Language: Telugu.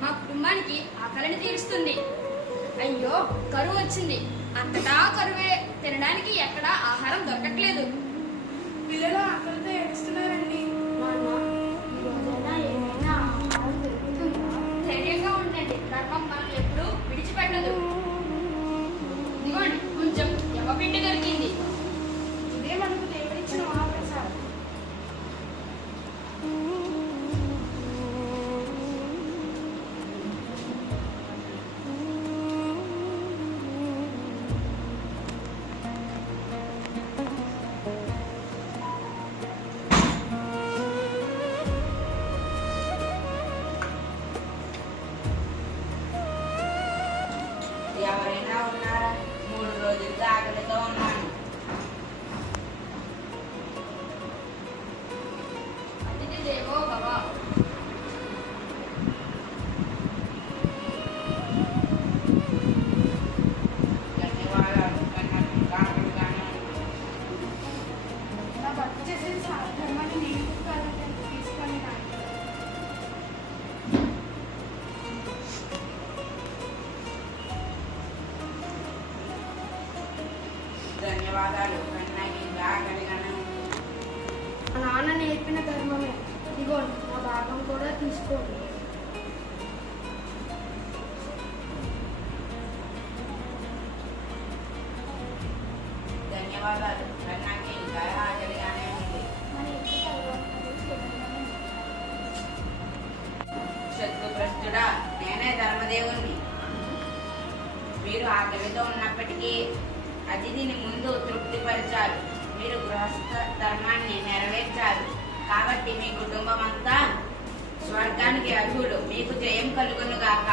మా కుటుంబానికి ఆకలిని తీరుస్తుంది. అయ్యో, కరువు వచ్చింది. అంతటా కరువే, తినడానికి ఎక్కడా ఆహారం దొరకట్లేదు. పిల్లలు ఆకలితో ఏడుస్తున్నారండి. ధైర్యంగా ఉండండి, ధర్మం మనం ఎప్పుడూ విడిచిపెట్టదు. ఇదిగోండి, కొంచెం యమపిండి దొరికింది. ఇదే మనకు దేవుడిచ్చిన మహాప్రసాదం. ఎవరైనా ఉన్నారా? 3 రోజులుగా ఆకలితో ఉన్నాను. అతిథి దేవో భవ. ధన్యవాదాలు. కన్నా ఇంకా ఆకలిగానే ఉంది. నా భర్త చేసేది ధర్మాన్ని నేను కాదంటే తీసుకొని రాండి. ధన్యవాదాలు. కన్నా ఇంకా ఆకలిగానే ఉంది. మా నాన్న నేర్పిన ధర్మమే. ఇదిగోండి, నా భాగం కూడా తీసుకోండి. ధన్యవాదాలు. కన్నాకి ఇంకా ఆకలిగానే ఉంది. శత్రుప్రస్తుడా, నేనే ధర్మదేవుణ్ణి. మీరు ఆకలితో ఉన్నప్పటికీ అతిథిని ముందు తృప్తిపరిచారు. మీరు గృహస్థ ధర్మాన్ని నెరవేర్చారు. కాబట్టి మీ కుటుంబం అంతా స్వర్గానికి అర్హులు. మీకు జయం కలుగును గాక.